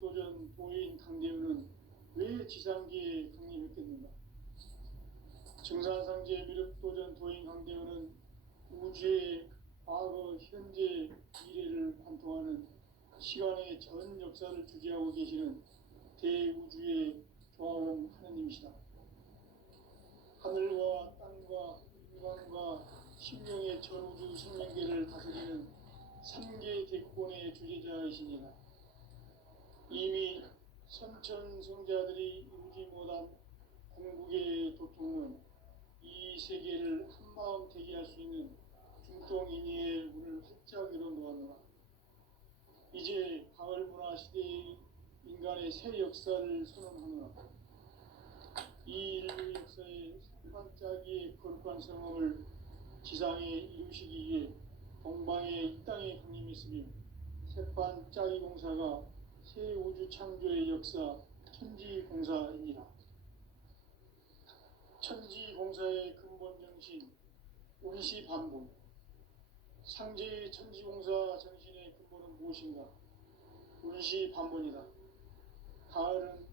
도전 도인 강대우는 왜 지상기에 강림했겠는가? 증산상제 미륵도전 도인 강대우는 우주의 과거, 현재, 미래를 관통하는 시간의 전 역사를 주재하고 계시는 대우주의 조화원 하느님이시다. 하늘과 땅과 인간과 신명의 전우주 생명계를 다스리는 삼계 대권의 주재자이시니라. 이미 선천성자들이 이루지 못한 궁극의 도통은 이 세계를 한마음 되게 할 수 있는 중동인의의 문을 활짝 열어놓았노라. 이제 가을문화 시대의 인간의 새 역사를 선언하노라. 이 인류 역사의 반짝이의 거룩한 성험을 지상에 이루시기 위해 동방의 이 땅에 강림했으며 새반짝이 공사가 새 우주 창조의 역사 천지공사이니라. 천지공사의 근본 정신 운시반본. 상제의 천지공사 정신의 근본은 무엇인가? 운시반본이다. 가을은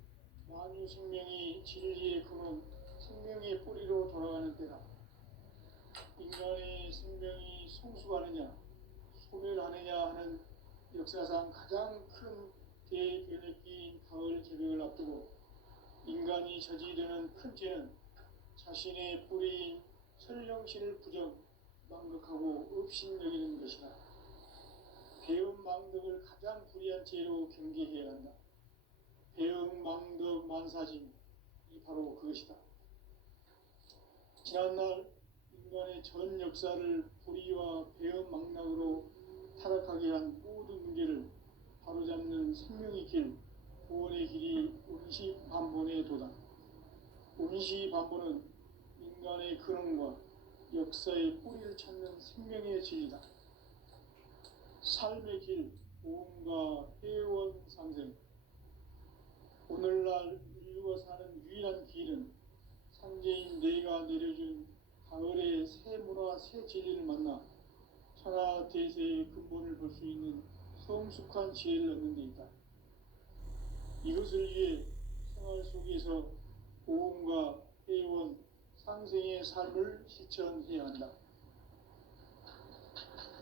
만유 생명이 진리의 근원, 생명의 뿌리로 돌아가는 때다. 인간의 생명이 성숙하느냐, 소멸하느냐 하는 역사상 가장 큰 대변의 끼인 가을 개벽을 앞두고 인간이 저지르는 큰 죄는 자신의 뿌리인 설령신을 부정, 망극하고 업신여기는 것이다. 배움 망덕을 가장 불의한 죄로 경계해야 한다. 배움 망덕 만사짐, 이 바로 그것이다. 지난날 인간의 전 역사를 불의와 배움 망락으로 타락하게 한 모든 문제를 바로잡는 생명의 길, 구원의 길이 운시반본의 도다. 운시반본은 인간의 근원과 역사의 뿌리를 찾는 생명의 진리다. 삶의 길, 보험과 회원 상생. 오늘날 인류가 사는 유일한 길은 상제인 내가 내려준 가을의 새 문화, 새 진리를 만나 천하 대세의 근본을 볼 수 있는 성숙한 지혜를 얻는 데 있다. 이것을 위해 생활 속에서 보험과 회원, 상생의 삶을 실천해야 한다.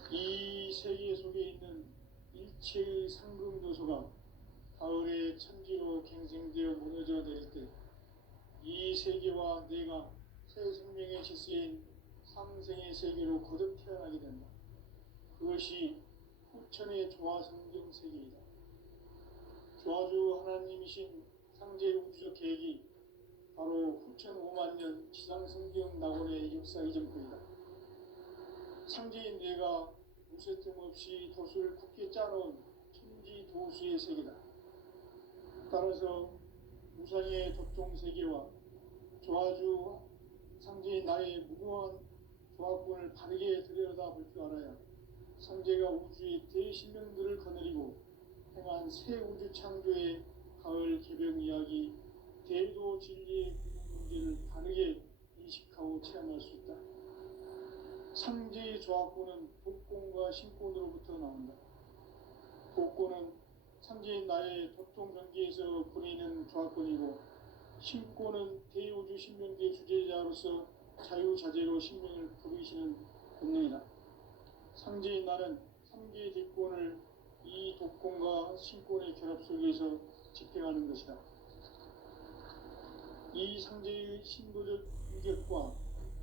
이 세계 속에 있는 일체의 상금도소가 가을의 천지로 갱생되어 무너져 내릴 때 이 세계와 내가 새 생명의 질서인 상생의 세계로 거듭 태어나게 된다. 그것이 후천의 조화성경 세계이다. 조화주 하나님이신 상제 우주적 계획이 바로 후천 5만 년 지상성경 낙원의 역사 이전부이다. 상제인 내가 무쇠 틈 없이 도수를 굳게 짜놓은 천지 도수의 세계다. 따라서 무상의 도통 세계와 조화주 상제인 나의 무궁한 조화권을 바르게 들여다볼 줄 알아야 상제가 우주의 대신명들을 거느리고 행한 새 우주 창조의 가을 개벽 이야기, 대도 진리의 문제를 바르게 인식하고 체험할 수 있다. 상제의 조화권은 복권과 신권으로부터 나온다. 복권은 상제인 나의 도통 경계에서 부리는 조화권이고, 신권은 대우주 신명계 주제자로서 자유자재로 신명을 부르시는 본능이다. 상제인 나는 3개의 대권을 이 독권과 신권의 결합 속에서 집행하는 것이다. 이 상제의 신도적 인격과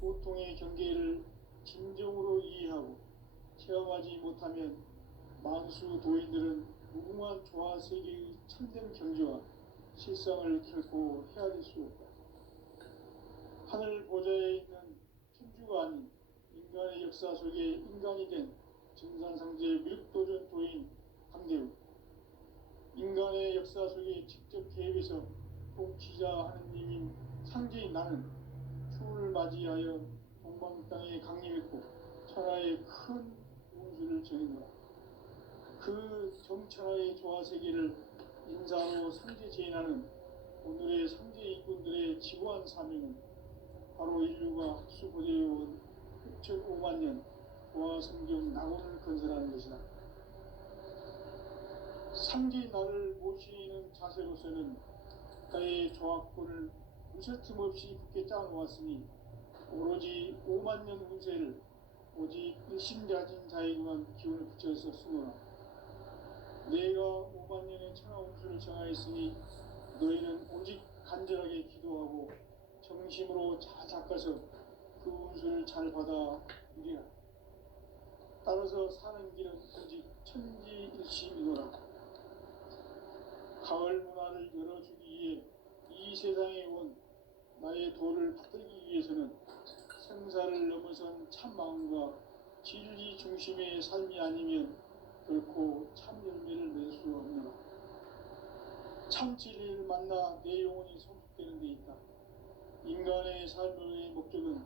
도통의 경계를 진정으로 이해하고 체험하지 못하면 만수 도인들은 무궁한 조화세계의 참된 경지와 실상을 결코 헤아릴 수 없다. 하늘 보좌에 있는 천주가 아닌 인간의 역사 속에 인간이 된 증산상제 미륵도전 도인 강대우. 인간의 역사 속에 직접 개입해서 통치자 하느님인 상제인 나는 추를 맞이하여 동방 땅에 강림했고 천하의 큰 운수를 정했노라. 그 정천하의 조화세계를 인사로 상제 제인하는 오늘의 상제 인꾼들의 지구한 사명은 바로 인류가 학수고대해온 6,5만 년 조화성경 낙원을 건설하는 것이다. 상제인 나를 모시는 자세로서는 국가의 조합권을 무쇠틈 없이 굳게 짜놓았으니 오로지 5만 년 운세를 오직 일심가진 자에게만 기운을 붙여서 쓰노라. 내가 5만 년의 천하 운수를 정하였으니 너희는 오직 간절하게 기도하고 정심으로 잘 닦아서 그 운수를 잘 받아 누리라. 따라서 사는 길은 오직 천지일심이노라. 가을 문화를 열어주기 위해 이 세상에 온 나의 도를 받들기 위해서는 생사를 넘어선 참 마음과 진리 중심의 삶이 아니면 결코 참 열매를 맺을 수 없노라. 참 진리를 만나 내 영혼이 성숙되는 데 있다. 인간의 삶의 목적은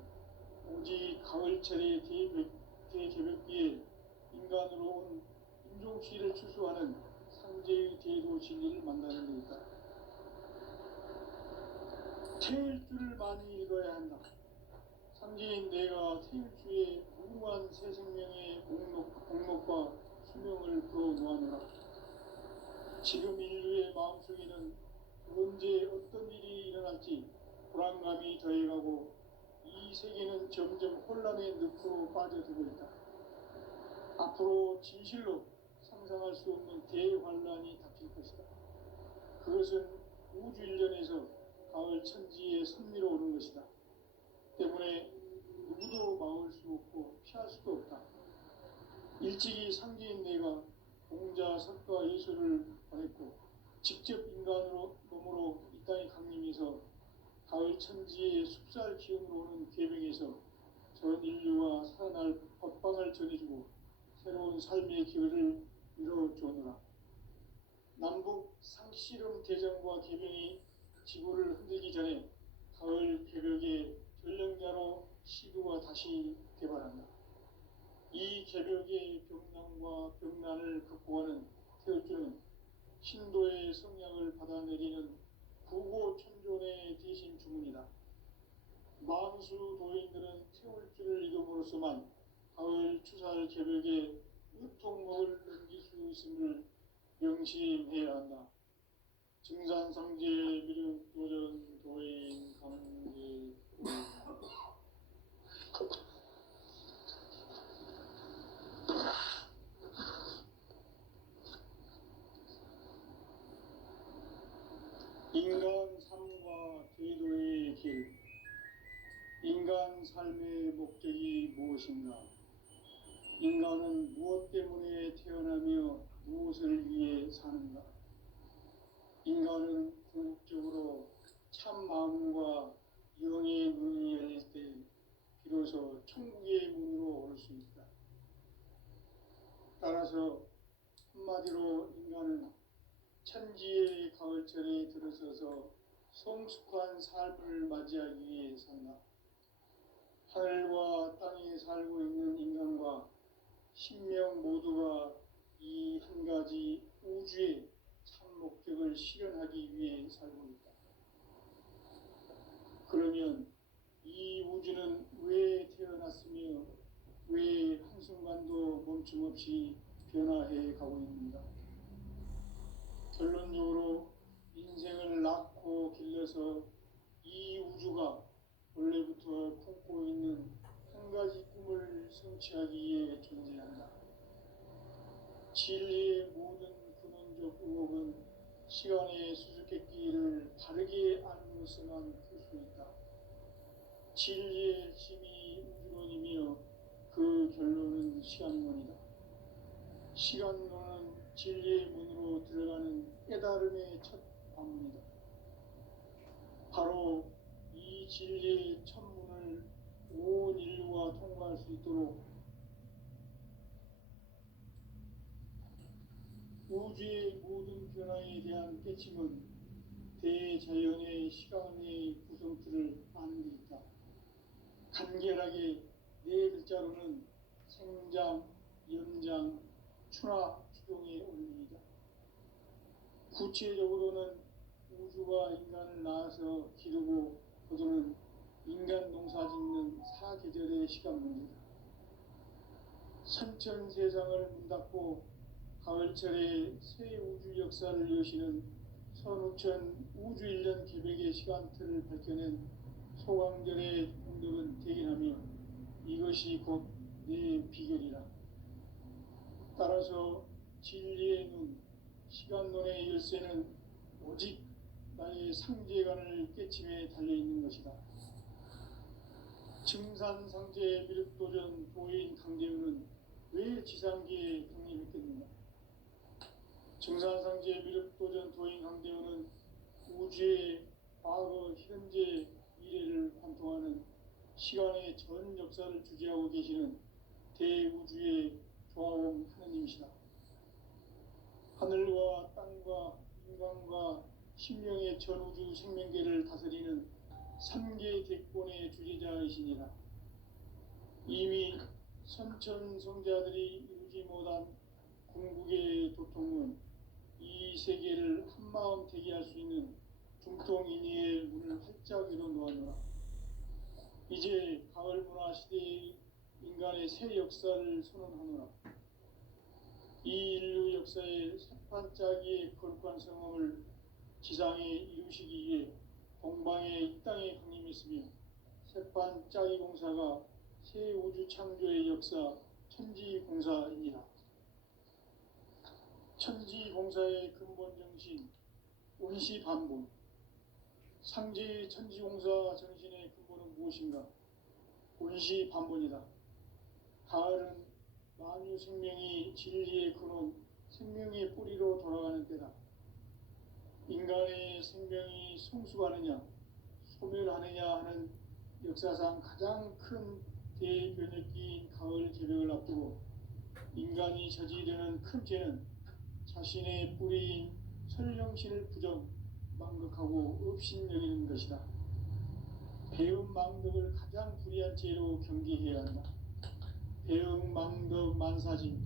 오직 가을철의 대개벽기에 인간으로 온 인종시를 추수하는 상제의 대도 진리를 만나는 데 있다. 태일주를 많이 읽어야 한다. 상제인 내가 태일주에 무궁한 새 생명의 공목과 수명을 불어놓아노라. 지금 인류의 마음속에는 언제 어떤 일이 일어날지 불안감이 더해가고 이 세계는 점점 혼란의 늪으로 빠져들고 있다. 앞으로 진실로 상상할 수 없는 대환란이 닥칠 것이다. 그것은 우주 일련에서 가을 천지의 섭리로 오는 것이다. 때문에 누구도 막을 수 없고 피할 수도 없다. 일찍이 상제인 내가 공자, 석가, 예수를 보냈고 직접 인간으로 몸으로 이 땅에 강림해서 가을 천지의 숲살 기운으로 오는 계명에서 전 인류와 살아날 법방을 전해주고 새로운 삶의 기회를 이뤄주오노라. 남북 상씨름 대전과 계명이 지구를 흔들기 전에 가을 개벽의 전령자로 시도가 다시 개발한다. 이 개벽의 병난과 병난을 극복하는 태울주는 신도의 성량을 받아내리는 구고천존의 대신 주문이다. 만수 도인들은 태울주를 읽음으로써만 가을 추살 개벽의 으통목을 넘길 수 있음을 명심해야 한다. 증산상제 미륵 도전 도인 강제 인간 삶과 제도의 길. 인간 삶의 목적이 무엇인가? 인간은 무엇 때문에 태어나며 무엇을 위해 사는가? 인간은 궁극적으로 참 마음과 영의 문이 열릴 때 비로소 천국의 문으로 올 수 있다. 따라서 한마디로 인간은 천지의 가을철에 들어서서 성숙한 삶을 맞이하기 위해 산다. 하늘과 땅에 살고 있는 인간과 신명 모두가 이 한 가지 우주의 참 목적을 실현하기 위해 살고 있다. 그러면 이 우주는 왜 태어났으며 왜 한순간도 멈춤없이 변화해 가고 있는가? 결론적으로 인생을 낳고 길러서 이 우주가 원래부터 품고 있는 한 가지 꿈을 성취하기 위해 존재한다. 진리의 모든 근원적 의혹은 시간의 수수께끼를 바르게 알므로서만 풀 수 있다. 진리의 핵심이 우주론이며 그 결론은 시간론이다. 시간론은 진리의 문으로 들어가는 깨달음의 첫 관문이다. 바로 이 진리의 천문을 온 인류가 통과할 수 있도록 우주의 모든 변화에 대한 깨침은 대자연의 시간의 구성틀을 아는 데 있다. 간결하게 네 글자로는 생장, 연장, 추나 추동의 원리이다. 구체적으로는 우주가 인간을 낳아서 기르고 거두는 인간 농사 짓는 사계절의 시간 문제다. 선천 세상을 문 닫고 가을철에 새 우주 역사를 여시는 선우천 우주일년 기백의 시간틀을 밝혀낸 소강전의 공덕은 대견하며 이것이 곧 내 비결이라. 따라서 진리의 눈, 시간론의 열쇠는 오직 나의 상제관을 깨침에 달려있는 것이다. 증산상제 미륵도전 도인 강재우는 왜 지상기에 독립했겠는가? 증산상제 미륵도전 도인 강재우는 우주의 과거, 현재, 미래를 관통하는 시간의 전 역사를 주재하고 계시는 대우주의 조화원 하느님이시다. 하늘과 땅과 인간과 신명의 전우주 생명계를 다스리는 삼계 대권의 주재자이시니라. 이미 선천성자들이 이루지 못한 궁극의 도통은 이 세계를 한마음 되게 할 수 있는 중통인의의 문을 활짝 열어놓았노라. 이제 가을 문화 시대의 인간의 새 역사를 선언하노라. 이 인류 역사의 새판짜기의 거룩한 성험을 지상에 이루시기 위해 동방에 이 땅에 강림했으며 새판짜기 공사가 새 우주 창조의 역사 천지공사이니라. 천지공사의 근본 정신 온시반본. 상제의 천지공사 정신의 근본은 무엇인가? 온시반본이다. 가을은 만유 생명이 진리의 근원, 생명의 뿌리로 돌아가는 때다. 인간의 생명이 성숙하느냐, 소멸하느냐 하는 역사상 가장 큰 대변혁기인 가을 개벽을 앞두고 인간이 저지르는 큰 죄는 자신의 뿌리인 설령신을 부정, 망극하고 업신여기는 것이다. 배음 망덕을 가장 불의한 죄로 경계해야 한다. 배음 망덕 만사짐이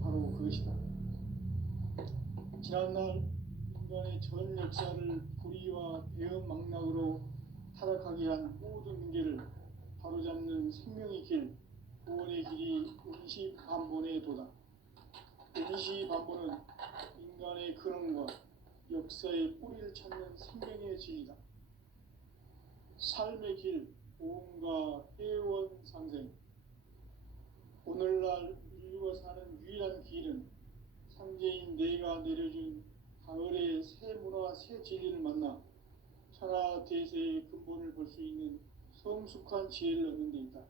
바로 그것이다. 지난날 인간의 전 역사를 불의와 배음 망락으로 타락하게 한 모든 문제를 바로잡는 생명의 길, 구원의 길이 온시반본의 도다. 온시반본은 인간의 근원과 역사의 뿌리를 찾는 생명의 진리다. 삶의 길, 보험과 회원 상생. 오늘날 인류가 사는 유일한 길은 상제인 내가 내려준 가을의 새 문화, 새 진리를 만나 천하 대세의 근본을 볼 수 있는 성숙한 지혜를 얻는 데 있다.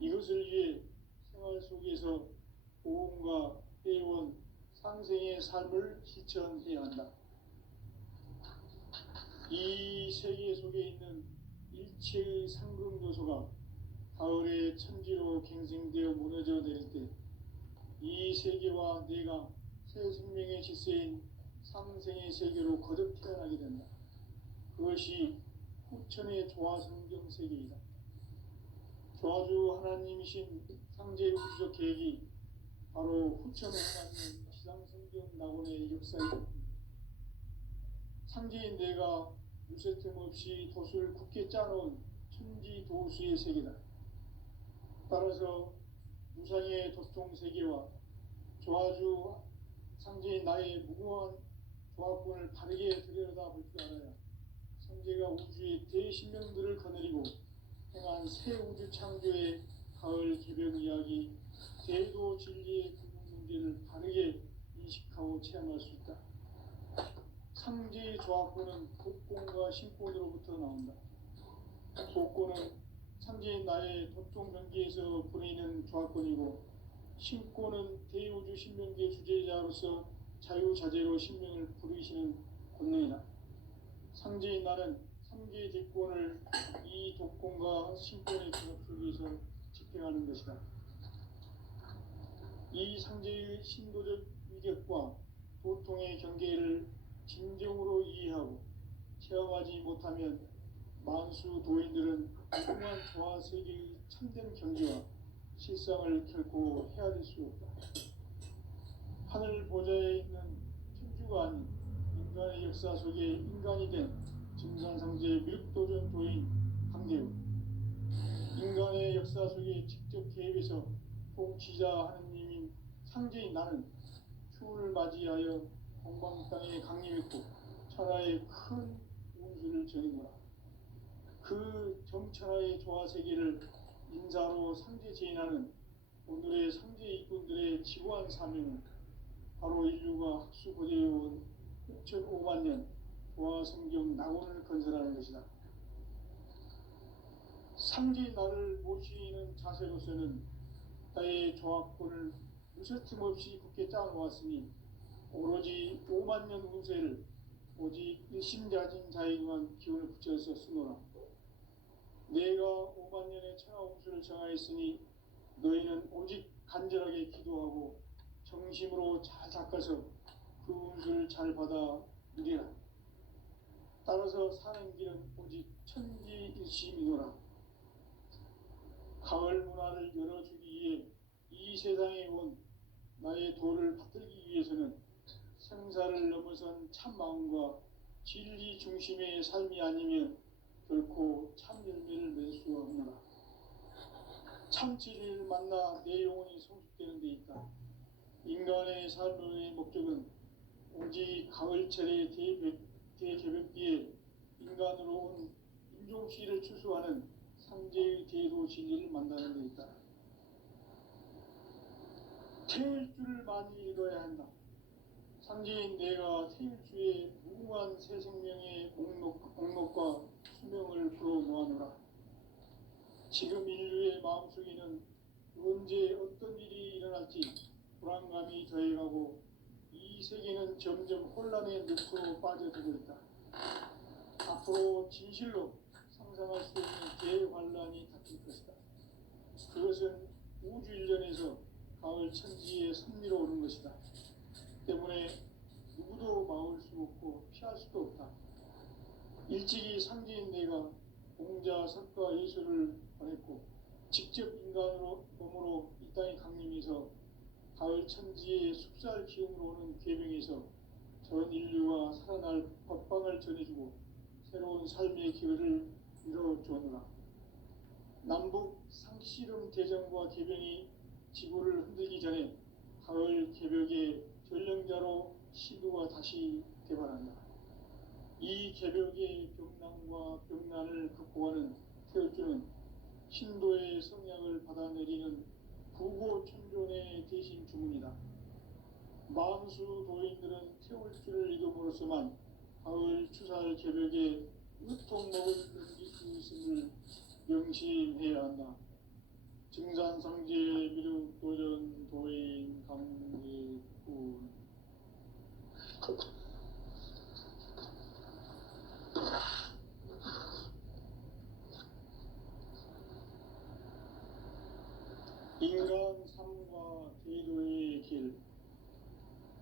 이것을 위해 생활 속에서 보험과 회원, 상생의 삶을 실천해야 한다. 이 세계 속에 있는 일체의 상급 요소가 가을의 천지로 갱생되어 무너져 내릴 때 이 세계와 내가 새 생명의 질서인 상생의 세계로 거듭 태어나게 된다. 그것이 후천의 조화성경 세계이다. 조화주 하나님이신 상제 우주적 계획이 바로 후천에 해당하는 지상성경 낙원의 역사이다. 상제인 내가 무쇠틈 없이 돛을 굳게 짜놓은 천지도수의 세계다. 따라서 무상의 도통 세계와 조화주 상제인 나의 무궁한 조합권을 바르게 들여다볼 줄 알아야 상제가 우주의 대신명들을 거느리고 행한 새 우주 창조의 가을 개벽 이야기, 대도 진리의 근본 문제를 바르게 인식하고 체험할 수 있다. 상제의 조합권은 독권과 신권으로부터 나온다. 독권은 상제인 나의 도통 경계에서 보내는 조합권이고, 신권은 대우주 신명계 주제자로서 자유자재로 신명을 부르시는 권능이다. 상제인 나는 상제의 대권을 이 독권과 신권의 결합 속에서 집행하는 것이다. 이 상제의 신도적 위격과 도통의 경계를 진정으로 이해하고 체험하지 못하면 만수 도인들은 무궁한 조화 세계의 참된 경지와 실상을 결코 헤아릴 수 없다. 하늘 보좌에 있는 천주가 아닌 인간의 역사 속에 인간이 된 증산상제 미륵도전 도인 강대우. 인간의 역사 속에 직접 개입해서 통치자 하느님인 상제인 나는 추운을 맞이하여 동방 땅에 강림했고 천하에 큰 운수를 전했노라. 그 정천하의 조화세계를 인사로 상제 제인하는 오늘의 상제 일꾼들의 지고한 사명은 바로 인류가 학수고대해온 6,500만 년 조화성경 낙원을 건설하는 것이다. 상제 나를 모시는 자세로서는 나의 조합권을 무쇠틈 없이 굳게 짜놓았으니 오로지 5만 년 운세를 오직 일심자진 자에게만 기운을 붙여서 쓰노라. 내가 5만 년의 천하 운수를 정하였으니 너희는 오직 간절하게 기도하고 정심으로 잘 닦아서 그 운수를 잘 받아 누리라. 따라서 사는 길은 오직 천지일심이노라. 가을 문화를 열어주기 위해 이 세상에 온 나의 도를 받들기 위해서는 생사를 넘어선 참 마음과 진리 중심의 삶이 아니면 결코 참 열매를 맺을 수 없노라. 참 진리를 만나 내 영혼이 성숙되는 데 있다. 인간의 삶의 목적은 오직 가을철의 대개벽기에 인간으로 온 인종시를 추수하는 상제의 대도 진리를 만나는 데 있다. 태일 줄을 많이 읽어야 한다. 상제인 내가 태일주의 무궁한 새 생명의 목록과 수명을 불어모아노라. 지금 인류의 마음속에는 언제 어떤 일이 일어날지 불안감이 더해가고 이 세계는 점점 혼란의 늪으로 빠져들고 있다. 앞으로 진실로 상상할 수 없는 대환란이 닥칠 것이다. 그것은 우주 일련에서 가을 천지에 선미로 오는 것이다. 때문에 누구도 막을 수 없고 피할 수도 없다. 일찍이 상제인 내가 공자, 석가, 예수를 보냈고 직접 인간으로 몸으로 이 땅에 강림해서 가을 천지의 숲살 기운으로 오는 계명에서 전 인류가 살아날 법방을 전해주고 새로운 삶의 기회를 이뤄주었노라. 남북 상씨름 대전과 개병이 지구를 흔들기 전에 가을 개벽의 전령자로 시도가 다시 개발한다. 이 개벽의 병난과 병난을 극복하는 태울주는 신도의 성약을 받아내리는 부고천존의 대신 주문이다. 만수 도인들은 태울주를 읽음으로써만 가을 추살 개벽에 으통목을 넘길 수 있음을 명심해야 한다. 증산상제 미륵도전 도인 강제군 인간 삶과 대도의 길.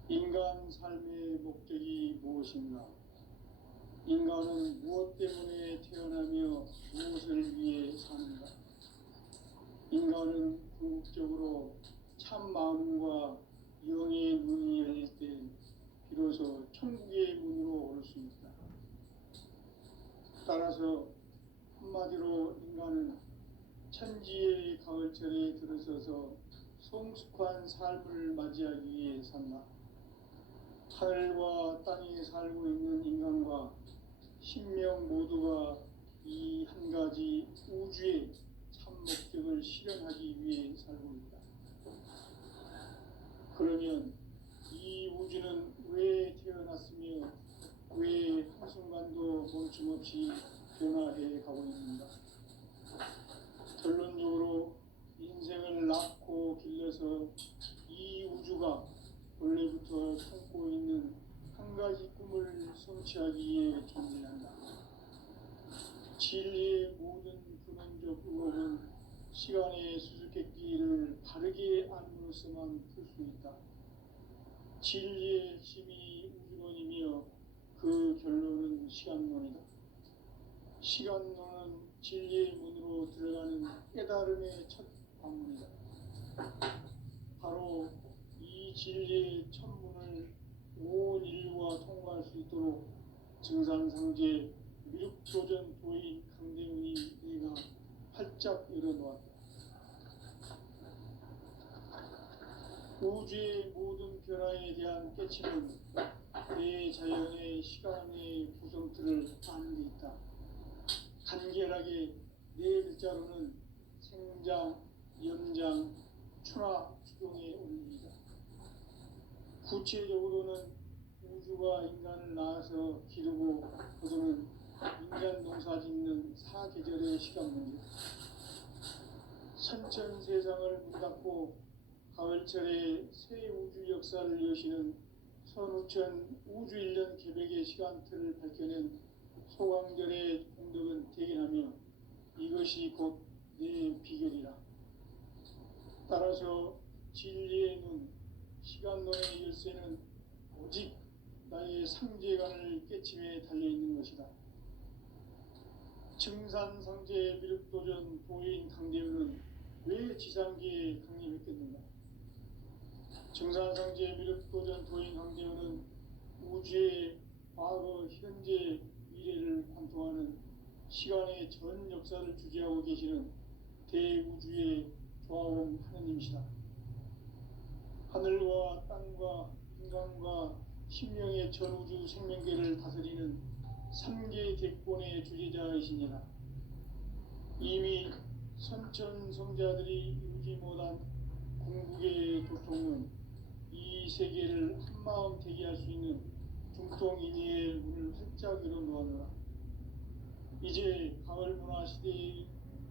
인간 삶의 목적이 무엇인가? 인간은 무엇 때문에 태어나며 무엇을 위해 사는가? 인간은 궁극적으로 참 마음과 영의 문이 열릴 때 비로소 천국의 문으로 올 수 있다. 따라서 한마디로 인간은 천지의 가을철에 들어서서 성숙한 삶을 맞이하기 위해 산다. 하늘과 땅에 살고 있는 인간과 신명 모두가 이 한 가지 우주의 참 목적을 실현하기 위해 살고 있다. 그러면 이 우주는 왜 태어났으며 왜 한순간도 멈춤없이 변화해 가고 있는가? 결론적으로 인생을 낳고 길러서 이 우주가 원래부터 품고 있는 한 가지 꿈을 성취하기 위해 존재한다. 진리의 모든 근원적 의혹은 시간의 수수께끼를 바르게 알므로서만 풀 수 있다. 진리의 핵심이 우주론이며 그 결론은 시간론이다. 시간론은 진리의 문으로 들어가는 깨달음의 첫 관문이다. 바로 이 진리의 첫 문을 온 인류가 통과할 수 있도록 증산상제 미륵도전 도인 강대문이 내가 활짝 열어놓았다. 우주의 모든 변화에 대한 깨침은 대자연의 시간의 구성틀을 아는 데 있다. 간결하게 네 글자로는 생장, 연장,春화, 추동의 원리이다. 구체적으로는 우주가 인간을 낳아서 기르고 거두는 인간 농사 짓는 사계절의 시간 문제. 선천 세상을 문 닫고 가을철에 새 우주 역사를 여시는 선우천 우주일년 개백의 시간틀을 밝혀낸 소강절의 공덕은 대견하며 이것이 곧 내 비결이라. 따라서 진리의 눈, 시간론의 열쇠는 오직 나의 상제관을 깨침에 달려있는 것이다. 증산상제 미륵도전 도인 강대우는 왜 지상계에 강림했겠는가? 증산상제 미륵도전 도인 강대우는 우주의 과거, 현재, 미래를 관통하는 시간의 전 역사를 주재하고 계시는 대우주의 조화원 하느님이시다. 하늘과 땅과 인간과 신명의 전우주 생명계를 다스리는 3개 대권의 주재자이시니라. 이미 선천성자들이 이루지 못한 궁극의 도통은 이 세계를 한마음 되게 할 수 있는 중통인의의 문을 활짝 열어놓았노라. 이제 가을 문화 시대의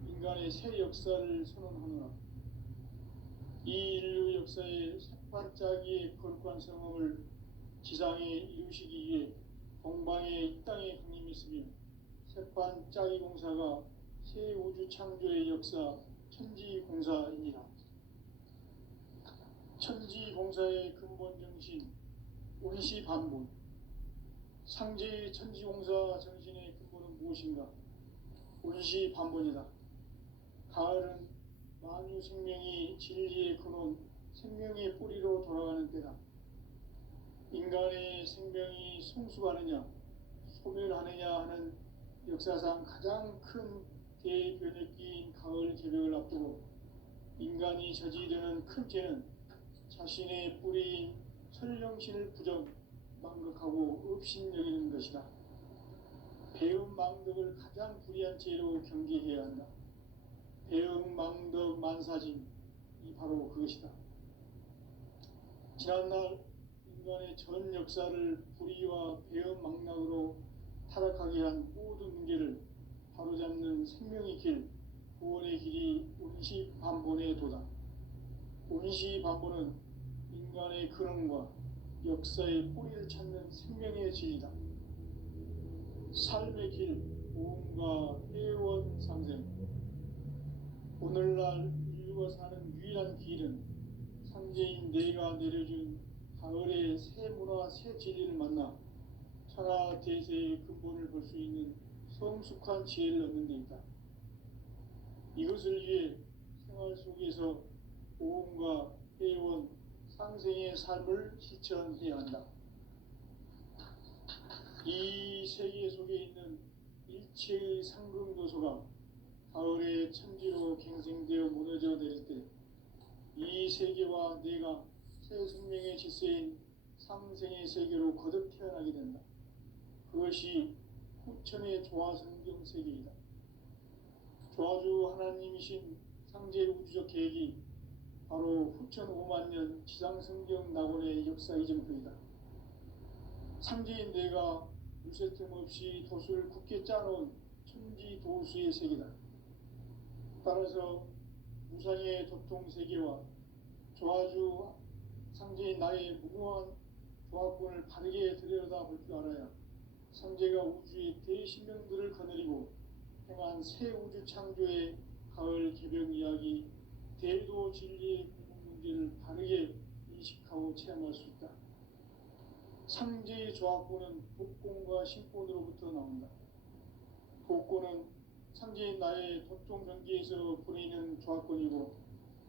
인간의 새 역사를 선언하노라. 이 인류 역사의 새반짝이의 거룩한 성험을 지상에 이루시기 위해 동방의 이 땅에 강림했으며 새반짝이 공사가 새 우주 창조의 역사 천지공사이니라. 천지공사의 근본 정신 온시반본. 상제의 천지공사 정신의 근본은 무엇인가? 온시반본이다. 가을은 만유 생명이 진리의 근원, 생명의 뿌리로 돌아가는 때다. 인간의 생명이 성숙하느냐, 소멸하느냐 하는 역사상 가장 큰 대변혁기인 가을 개벽을 앞두고 인간이 저지르는 큰 죄는 자신의 뿌리인 설령신을 부정, 망극하고 업신여기는 것이다. 배움 망덕을 가장 불의한 죄로 경계해야 한다. 배움 망덕 만사짐이 바로 그것이다. 지난날 인간의 전 역사를 불의와 배움 망락으로 타락하게 한 모든 문제를 바로잡는 생명의 길, 구원의 길이 온시반본의 도다. 온시반본은 인간의 근원과 역사의 뿌리를 찾는 생명의 진리다. 삶의 길, 오음과 회원 상생. 오늘날 인류가 사는 유일한 길은 상제인 내가 내려준 가을의 새 문화, 새 진리를 만나 천하 대세의 근본을 볼 수 있는 성숙한 지혜를 얻는 데 있다. 이것을 위해 생활 속에서 오음과 회원, 상생의 삶을 실천해야 한다. 이 세계 속에 있는 일체의 상금 요소가 가을의 천지로 갱생되어 무너져 내릴 때 이 세계와 내가 새 생명의 질서인 상생의 세계로 거듭 태어나게 된다. 그것이 후천의 조화성경 세계이다. 조화주 하나님이신 상제 우주적 계획이 바로 후천 5만 년 지상성경 낙원의 역사 이정표이다. 상제인 내가 물새틈 없이 도수를 굳게 짜놓은 천지 도수의 세계다. 따라서 무상의 도통 세계와 조화주 상제인 나의 무궁한 조화권을 바르게 들여다볼 줄 알아야 상제가 우주의 대신명들을 거느리고 행한 새 우주 창조의 가을 개벽 이야기, 대도 진리의 궁극 문제를 바르게 인식하고 체험할 수 있다. 상제의 조화권은 독권과 신권으로부터 나온다. 독권은 상제인 나의 도통 경계에서 보내는 조화권이고,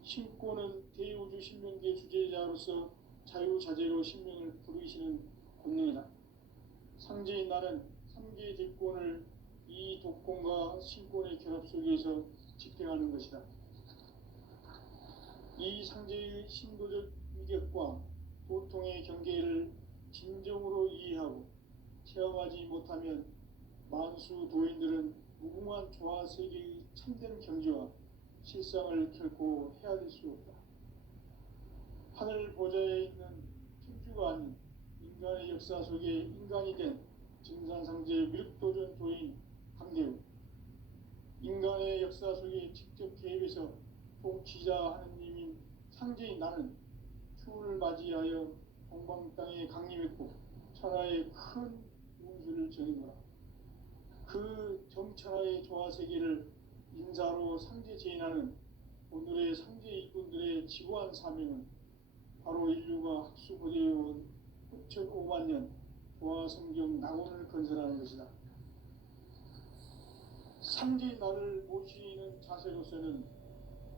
신권은 대우주 신명계 주제자로서 자유자재로 신명을 부르시는 권능이다. 상제인 나는 3개의 대권을 이 독권과 신권의 결합 속에서 집행하는 것이다. 이 상제의 신도적 위격과 도통의 경계를 진정으로 이해하고 체험하지 못하면 만수 도인들은 무궁한 조화 세계의 참된 경지와 실상을 결코 헤아릴 수 없다. 하늘 보좌에 있는 천주가 아닌 인간의 역사 속에 인간이 된 증산상제 미륵도전 도인 강대우, 인간의 역사 속에 직접 개입해서 통치자 하느님인 상제인 나는 추운을 맞이하여 동방 땅에 강림했고 천하의 큰 운수를 정해노라. 그 정천하의 조화 세계를 인사로 상제 제인하는 오늘의 상제 일꾼들의 지고한 사명은 바로 인류가 학수고대해온 9,500만 년 조화 성경 낙원을 건설하는 것이다. 상제인 나를 모시는 자세로서는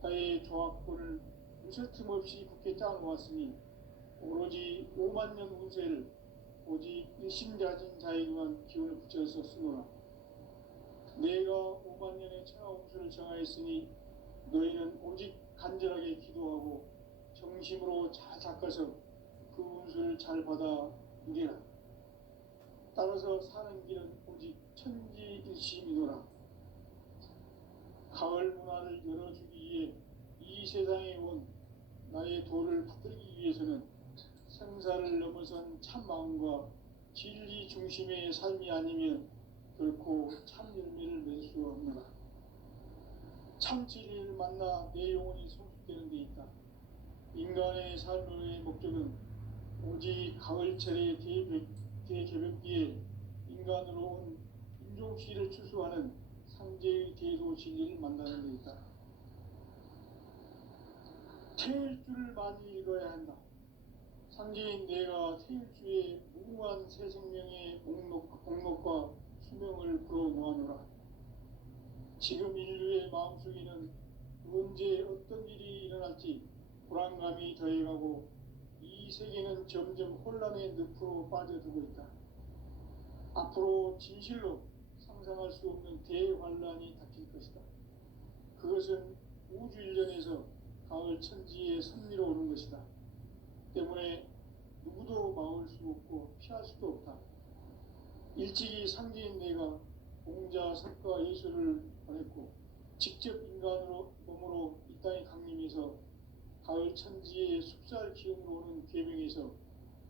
나의 조합권을 무설틈 없이 굳게 짜놓았으니 오로지 5만 년 운세를 오직 일심자진 자에게만 기운을 붙여서 쓰노라. 내가 5만 년의 천하 운수를 정하였으니 너희는 오직 간절하게 기도하고 정심으로 잘 닦아서 그 운수를 잘 받아 누리라. 따라서 사는 길은 오직 천지일심이노라. 가을 문화를 열어주기 위해 이 세상에 온 나의 도를 받들기 위해서는 생사를 넘어선 참 마음과 진리 중심의 삶이 아니면 결코 참 열매를 맺을 수 없노라. 참 진리를 만나 내 영혼이 성숙되는 데 있다. 인간의 삶의 목적은 오직 가을철의 대개벽기에 인간으로 온 인종시를 추수하는 상제의 대도 진리를 만나는 데 있다. 태일주를 많이 읽어야 한다. 상제인 내가 태일주의 무궁한 새 생명의 목록과 수명을 불어모아노라. 지금 인류의 마음속에는 언제 어떤 일이 일어날지 불안감이 더해가고 이 세계는 점점 혼란의 늪으로 빠져들고 있다. 앞으로 진실로 상상할 수 없는 대환란이 닥칠 것이다. 그것은 우주 일련에서 가을 천지에 선미로 오는 것이다. 때문에 누구도 막을 수 없고 피할 수도 없다. 일찍이 상제인 내가 공자, 석가, 예수를 보냈고 직접 인간으로 몸으로 이 땅에 강림해서 가을 천지의 숲살 기운으로 오는 계명에서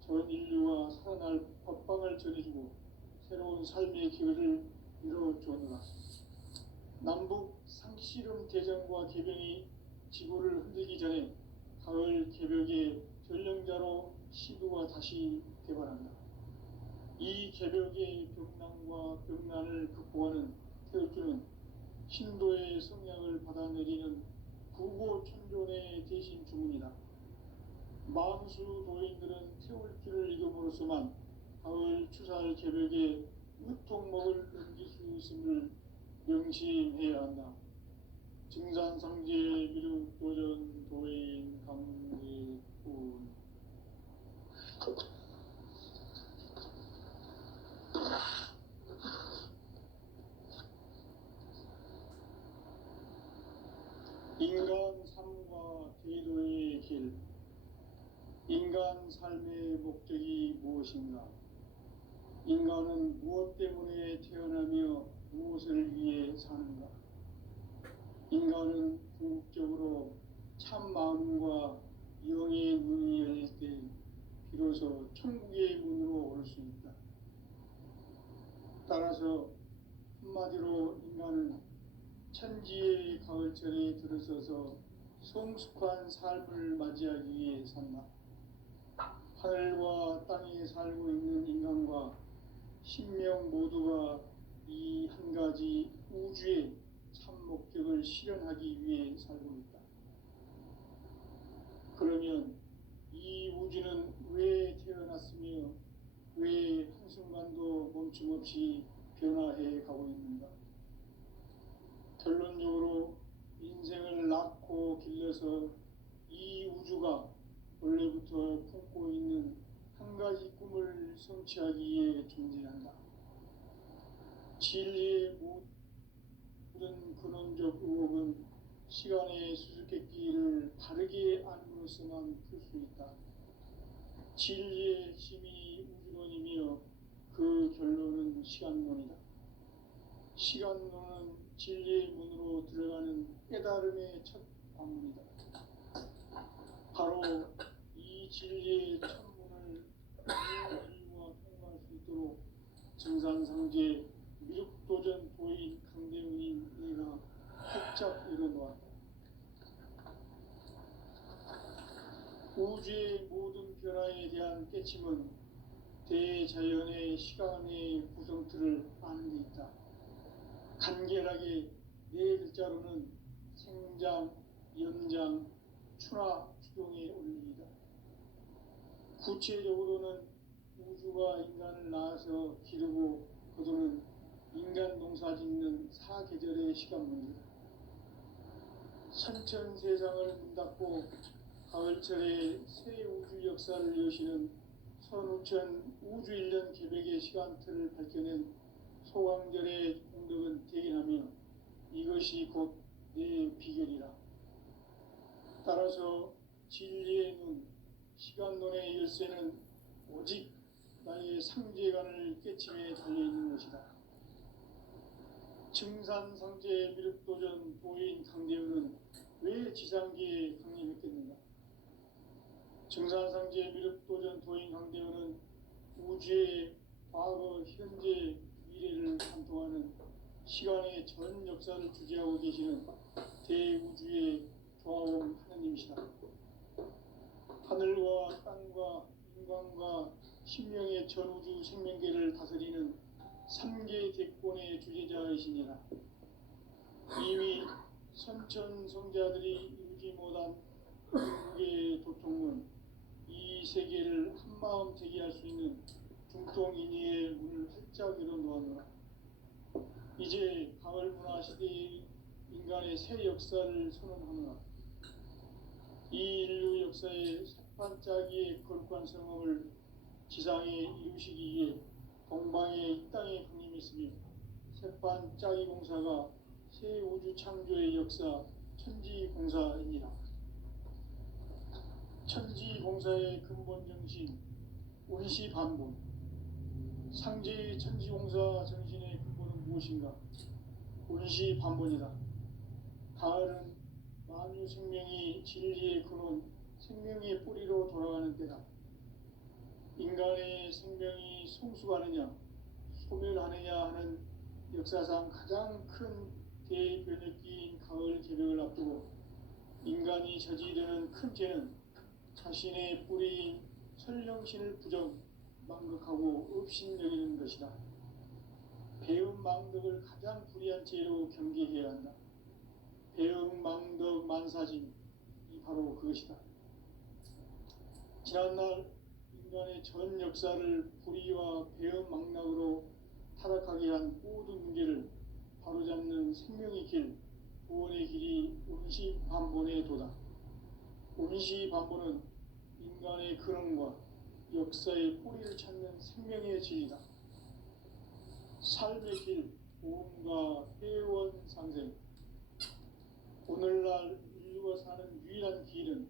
전 인류가 살아날 법방을 전해주고 새로운 삶의 기회를 이뤄주었노라. 남북 상씨름 대전과 개병이 지구를 흔들기 전에 가을 개벽의 전령자로 시도가 다시 개발한다. 이 개벽의 벽난과 벽난을 극복하는 태울주는 신도의 성향을 받아내리는 구고천존의 대신 주문이다. 만수 도인들은 태울주를 읽음으로써만 가을 추살 개벽에 의통목을 넘길 수 있음을 명심해야 한다. 증산상제 미륵도전 도인 강대군. 인간 삶과 제도의 길. 인간 삶의 목적이 무엇인가? 인간은 무엇 때문에 태어나며 무엇을 위해 사는가? 인간은 궁극적으로 참 마음과 영의 문이 열릴 때 비로소 천국의 문으로 올 수 있다. 따라서 한마디로 인간은 천지의 가을철에 들어서서 성숙한 삶을 맞이하기 위해 산다. 하늘과 땅에 살고 있는 인간과 신명 모두가 이 한 가지 우주의 참 목적을 실현하기 위해 살고 있다. 그러면 이 우주는 왜 태어났으며 왜 한순간도 멈춤없이 변화해 가고 있는가? 결론적으로 인생을 낳고 길러서 이 우주가 원래부터 품고 있는 한 가지 꿈을 성취하기 위해 존재한다. 진리의 모든 근원적 의혹은 시간의 수수께끼를 바르게 안으로서만 풀 수 있다. 진리의 힘이 우주론이며 그 결론은 시간론이다. 시간론은 진리의 문으로 들어가는 깨달음의 첫 관문이다. 바로 이 진리의 천문을 인류와 통과할 수 있도록 정산상제 미륵도전 도인 강대훈인 내가 활짝 일어놓았다. 우주의 모든 변화에 대한 깨침은 대자연의 시간의 구성틀을 아는 데 있다. 간결하게 네 글자로는 생장, 연장, 추나 추동의 원리이다. 구체적으로는 우주가 인간을 낳아서 기르고 거두는 인간 농사 짓는 사계절의 시간문이다. 선천 세상을 문 닫고 가을철에 새 우주 역사를 여시는 선우천 우주 1년 계백의 시간틀을 밝혀낸 소강절의 공덕은 대견하며 이것이 곧 내 비결이라. 따라서 진리의 눈, 시간론의 열쇠는 오직 나의 상제관을 깨침에 달려있는 것이다. 증산상제 미륵도전 도인 강대훈은 왜 지상계에 강림했겠는가? 증산상제 미륵도전 도인 강대훈은 우주의 과거, 현재, 미래를 관통하는 시간의 전 역사를 주재하고 계시는 대우주의 조화원 하느님이시다. 하늘과 땅과 인간과 신명의 전우주 생명계를 다스리는 3계 대권의 주재자이시니라. 이미 선천성자들이 이루지 못한 중국의 도통은 이 세계를 한마음 대기할 수 있는 중통인의의 문을 활짝 열어놓았노라. 이제 가을 문화 시대의 인간의 새 역사를 선언하노라. 이 인류 역사의 새반짝이의 거룩한 성험을 지상에 이루시기 위해 동방의 이 땅에 강림했으며 새반짝이 공사가 새 우주 창조의 역사 천지공사입니다. 천지공사의 근본 정신 운시반본. 상제의 천지공사 정신의 근본은 무엇인가? 운시반본이다. 가을은 만유 생명이 진리의 근원, 생명의 뿌리로 돌아가는 때다. 인간의 생명이 성숙하느냐, 소멸하느냐 하는 역사상 가장 큰 대변혁기인 가을 개벽을 앞두고 인간이 저지르는 큰 죄는 자신의 뿌리인 설령신을 부정, 망극하고 업신여기는 것이다. 배음 망덕을 가장 불의한 죄로 경계해야 한다. 배음 망덕 만사짐이 바로 그것이다. 지난날 인간의 전 역사를 불의와 배음 망락으로 타락하게 한 모든 문제를 바로잡는 생명의 길, 구원의 길이 운시반본의 도다. 운시반본은 인간의 근원과 역사의 뿌리를 찾는 생명의 진리다. 삶의 길, 보험과 회원 상생. 오늘날 인류가 사는 유일한 길은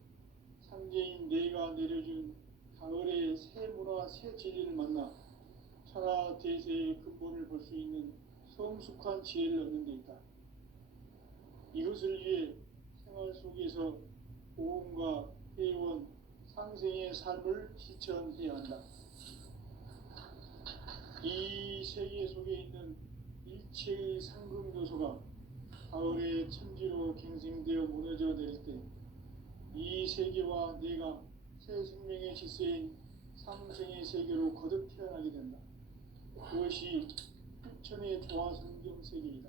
상제인 내가 내려준 가을의 새 문화, 새 진리를 만나 천하 대세의 근본을 볼 수 있는 성숙한 지혜를 얻는 데 있다. 이것을 위해 생활 속에서 보험과 회원, 상생의 삶을 실천해야 한다. 이 세계 속에 있는 일체의 상금 요소가 가을의 천지로 갱생되어 무너져 내릴 때 이 세계와 내가 새 생명의 질서인 상생의 세계로 거듭 태어나게 된다. 그것이 후천의 조화성경 세계이다.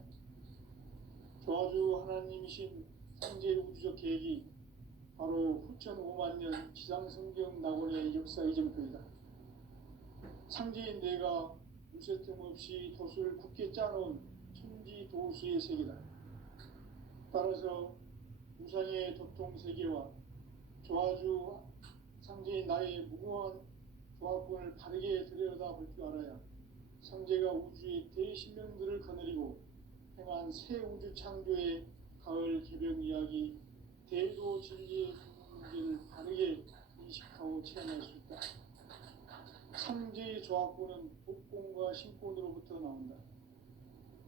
조화주 하나님이신 상제 우주적 계획이 바로 후천 5만년 지상성경 낙원의 역사 이정표이다. 상제인 내가 무쇠틈 없이 도수를 굳게 짜놓은 천지도수의 세계다. 따라서 우상의 도통세계와 조화주 상제인 나의 무궁한 조합권을 바르게 들여다볼 줄 알아야 상제가 우주의 대신명들을 거느리고 행한 새 우주 창조의 가을 개벽 이야기, 대도 진리의 문제를 바르게 인식하고 체험할 수 있다. 상제의 조합구는 독곤과 신곤으로부터 나온다.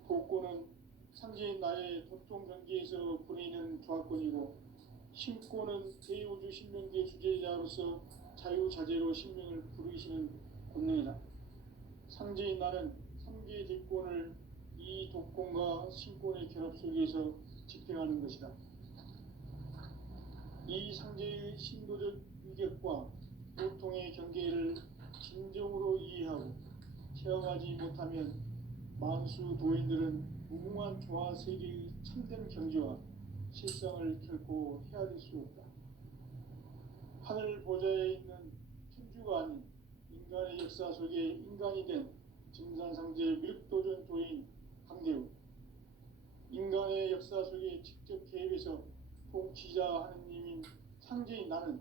독곤은 상제인 나의 도통 경계에서 부리는 조합권이고, 신곤은 대우주 신명계 주제자로서 자유자재로 신명을 부르시는 권능이다. 상제인 나는 상제의 대권을 이 독곤과 신곤의 결합 속에서 집행하는 것이다. 이 상제의 신도적 위격과 보통의 경계를 진정으로 이해하고 체험하지 못하면 만수 도인들은 무궁한 조화 세계의 참된 경지와 실상을 결코 헤아릴 수 없다. 하늘 보좌에 있는 천주가 아닌 인간의 역사 속에 인간이 된 증산상제 밀도전 도인 강대우, 인간의 역사 속에 직접 개입해서 통치자 하느님인 상제인 나는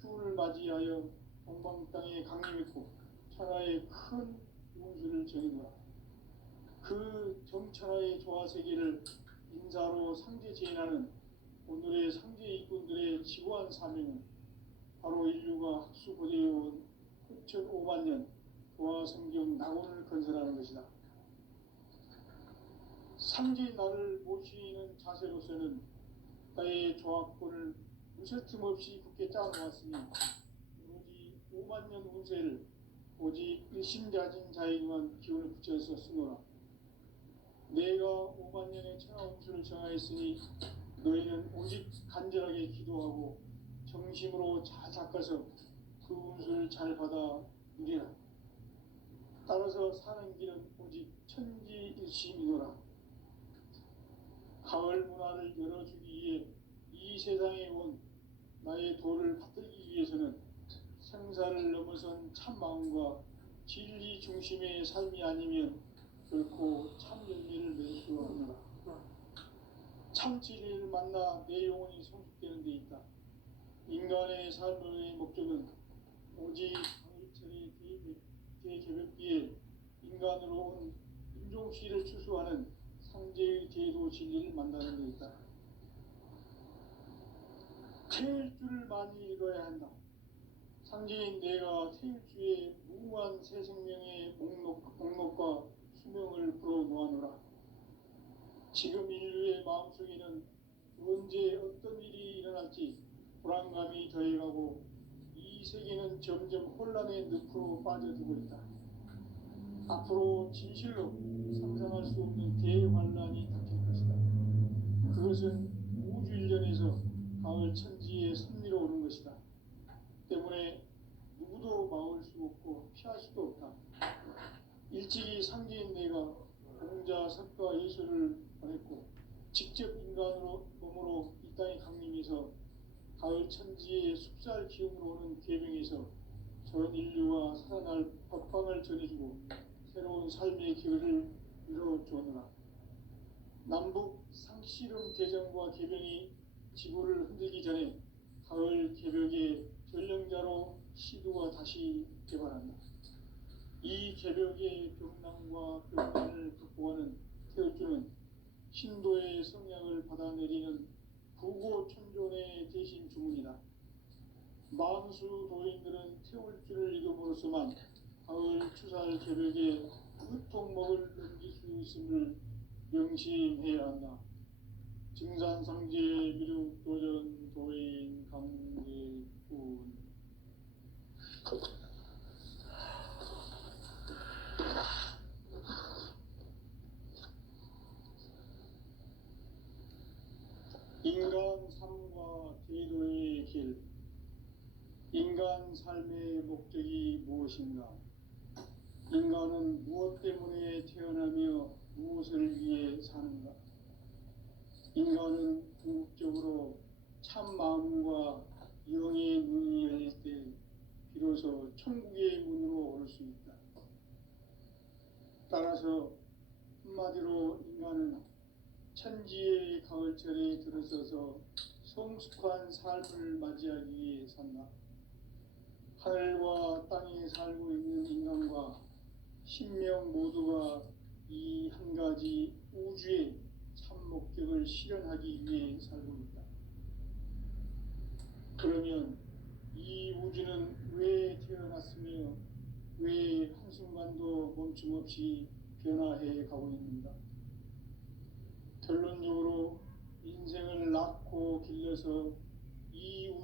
추운을 맞이하여 동방 땅에 강림했고 천하의 큰 운수를 정해놓아 그 정천하의 조화 세계를 인사로 상제 제인하는 오늘의 상제 일꾼들의 지고한 사명은 바로 인류가 학수고대해온 9,500만 년 조화 성경 낙원을 건설하는 것이다. 상제인 나를 모시는 자세로서는 나의 조합권을 무쇠 틈 없이 굳게 짜놓았으니 오로지 5만 년 운세를 오직 일심자진 자에게만 기운을 붙여서 쓰노라. 내가 5만 년의 천하 운수를 정하였으니 너희는 오직 간절하게 기도하고 정심으로 잘 닦아서 그 운수를 잘 받아 누리라. 따라서 사는 길은 오직 천지일심이노라. 가을 문화를 열어주기 위해 이 세상에 온 나의 도를 받들기 위해서는 생사를 넘어선 참 마음과 진리 중심의 삶이 아니면 결코 참 열매를 맺을 수 없노라. 참 진리를 만나 내 영혼이 성숙되는 데 있다. 인간의 삶의 목적은 오직 가을철의 대개벽기에 인간으로 온 인종시를 추수하는 상제의 대도 진리를 만나는 데 있다. 태일 줄을 많이 읽어야 한다. 상제인 내가 태일주의 무궁한 새 생명의 목록과 수명을 불어놓아노라. 지금 인류의 마음속에는 언제 어떤 일이 일어날지 불안감이 더해가고 이 세계는 점점 혼란의 늪으로 빠져들고 있다. 앞으로 진실로 상상할 수 없는 대환란이 닥칠 것이다. 그것은 우주 일련에서 가을 천지에 섭리로 오는 것이다. 때문에 누구도 막을 수 없고 피할 수도 없다. 일찍이 상제인 내가 공자, 석가, 예수를 보냈고 직접 인간으로 몸으로 이 땅에 강림해서 가을 천지의 숲살 기운으로 오는 계명에서 전 인류와 살아날 법방을 전해주고 새로운 삶의 길을 이뤄주었노라. 남북 상씨름 대전과 계병이 지구를 흔들기 전에 가을 개벽의 전령자로 시도가 다시 개발한다. 이 개벽의 병난과 병난을 극복하는 태울주는 신도의 성향을 받아내리는 부고천존의 대신 주문이다. 만수 도인들은 태울주를 이름으로서만 가을 추살 개벽에 끝통목을 넘길 수 있음을 명심해야 한다. 증산상제 미륵도전 도인 강제군. 인간 삶과 제도의 길. 인간 삶의 목적이 무엇인가? 인간은 무엇 때문에 태어나며 무엇을 위해 사는가? 인간은 궁극적으로 참 마음과 영의 눈이 열릴 때 비로소 천국의 문으로 올 수 있다. 따라서 한마디로 인간은 천지의 가을철에 들어서서 성숙한 삶을 맞이하기 위해 산다. 하늘과 땅에 살고 있는 인간과 신명 모두가 이 한 가지 우주의 참 목적을 실현하기 위해 살고 있다. 그러면 이 우주는 왜 태어났으며 왜 한순간도 멈춤 없이 변화해 가고 있는가? 결론적으로 인생을 낳고 길러서 이